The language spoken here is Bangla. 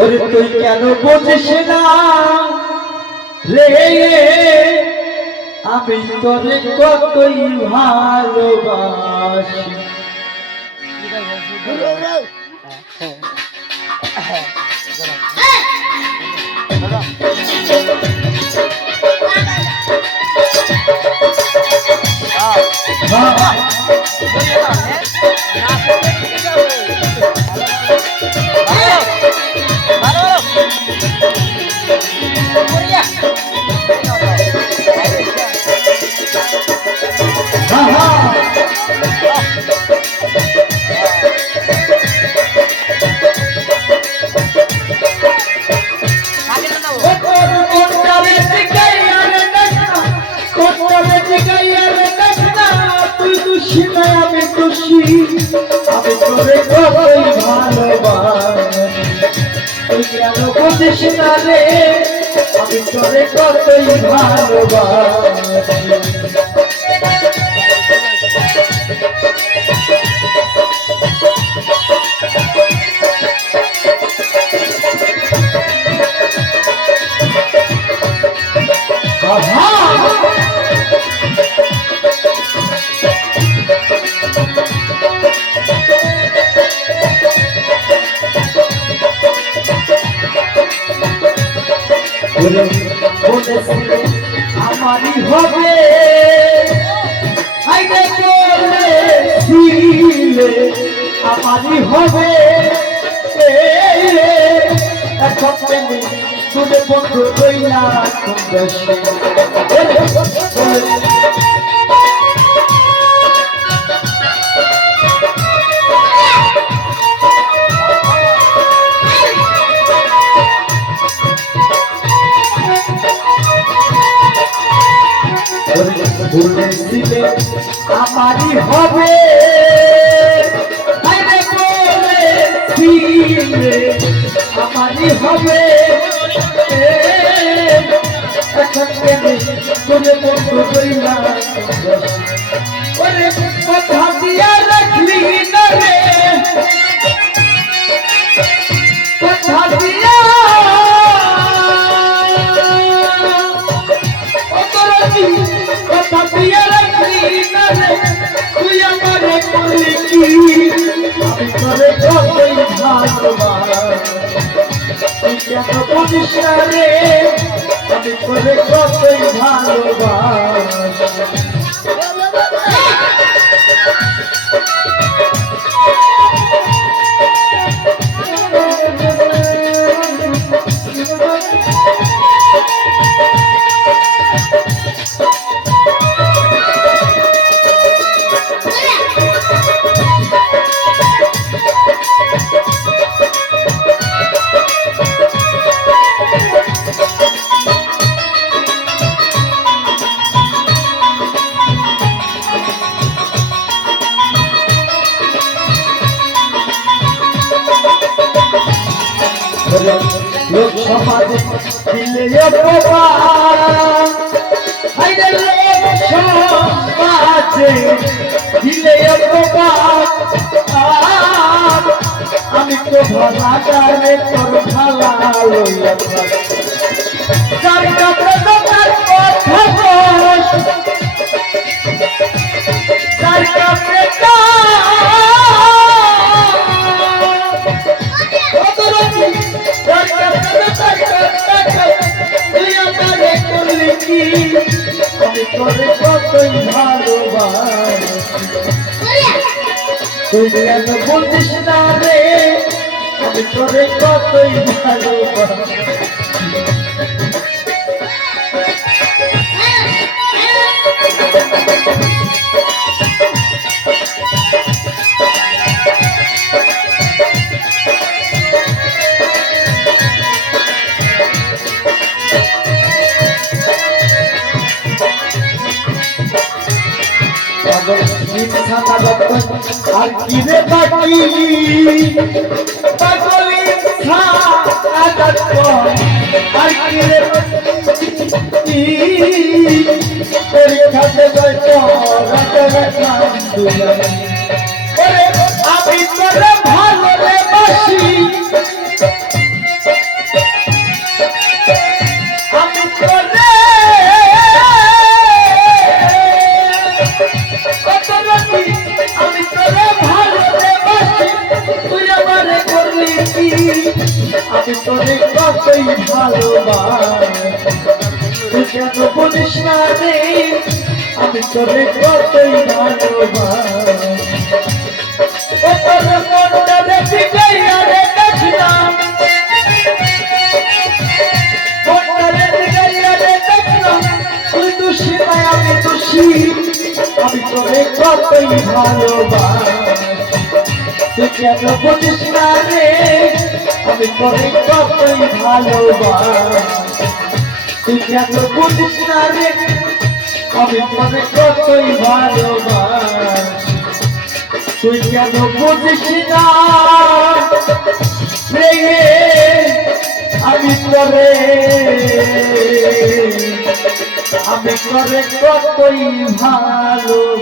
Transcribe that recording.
ওরে তুই কেন বুঝিস না রে আমি তোরে কতই ভালোবাসি। আমি খুশি আমি তোরে কতই ভালোবাসি। তুই কেন বুঝিস না রে আমি তোরে কতই ভালোবাসি। আমারই হবে আমারই হবে এখন তুলে বন্ধু কইলা বলেছিলে আমারই হবে আমারই হবে এখন তুলে বন্ধু কইলা ওরে কথা দিয়া রাখলি না রে কথা দিয়া কথা দিয়া রাখলি না রে তুই আমারে করলি কি আমি তোরে কতই ভালোবাসি। তুই কেন বুঝিস না রে আমি তোরে কতই ভালোবাসি। লোক সমাজে দিলে অপমান লোক সমাজে দিলে অপমান আমি তো ভালা গানে তোর ভালা লইয়া যার কাছে তোমার কথা বল যার কাছে আমি তোরে কতই ভালোবাসি। তুই কেন বলছিস না রে আমি তোরে কতই ভালোবাসি। আর কি রে বাকি পাগলি আর কি রে পরীক্ষাতে আমি তোরে ভালো রে বাসি আমি তোরে কতই ভালোবাসি তুই কেন বুঝিস না রে আমি তোরে কতই ভালোবাসি ও তোর মনটা দেখি গাইয়া রে দেখলাম মনটা দেখি গাইয়া রে দেখলাম তুই দোষী নয় আমি দোষী আমি তোরে কতই ভালোবাসি তুই কেন বুঝিস না রে আমি তোরে কতই ভালোবাসি তুই কেন বুঝিস না রে আমি তোরে কতই ভালোবাসি তুই কেন বুঝিস না রে আমি তোরে কতই ভালো